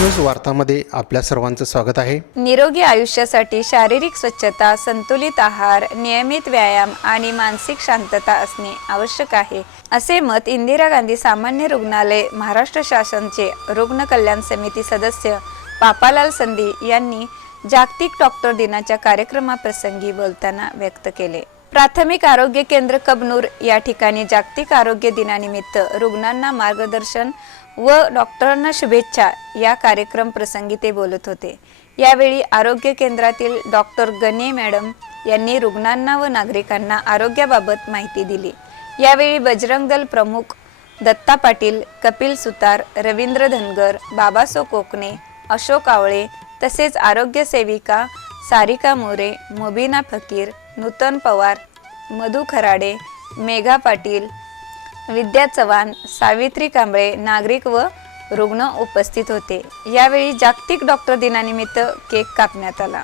News वार्तामध्ये आपल्या सर्वांचं स्वागत आहे। निरोगी आयुष्यासाठी शारीरिक स्वच्छता, संतुलित आहार, नियमित व्यायाम आणि मानसिक शांतता असणे आवश्यक आहे, असे मत इंदिरा गांधी सामान्य रुग्णालय महाराष्ट्र शासनचे रुग्ण कल्याण समिती सदस्य पापालाल संधी यांनी जागतिक डॉक्टर दिनाच्या कार्यक्रमाप्रसंगी बोलताना व्यक्त केले। प्राथमिक आरोग्य केंद्र कबनूर या ठिकाणी जागतिक आरोग्य दिनानिमित्त रुग्णांना मार्गदर्शन व डॉक्टरांना शुभेच्छा या कार्यक्रम प्रसंगी ते बोलत होते। यावेळी आरोग्य केंद्रातील डॉक्टर गणे मॅडम यांनी रुग्णांना व नागरिकांना आरोग्याबाबत माहिती दिली। यावेळी बजरंग दल प्रमुख दत्ता पाटील, कपिल सुतार, रवींद्र धनगर, बाबासो कोकणे, अशोक आवळे तसेच आरोग्य सेविका सारिका मोरे, मुबीना फकीर, नूतन पवार, मधु खराडे, मेघा पाटील, विद्या चव्हाण, सावित्री कांबळे, नागरिक व रुग्ण उपस्थित होते। यावेळी जागतिक डॉक्टर दिनानिमित्त केक कापण्यात आला।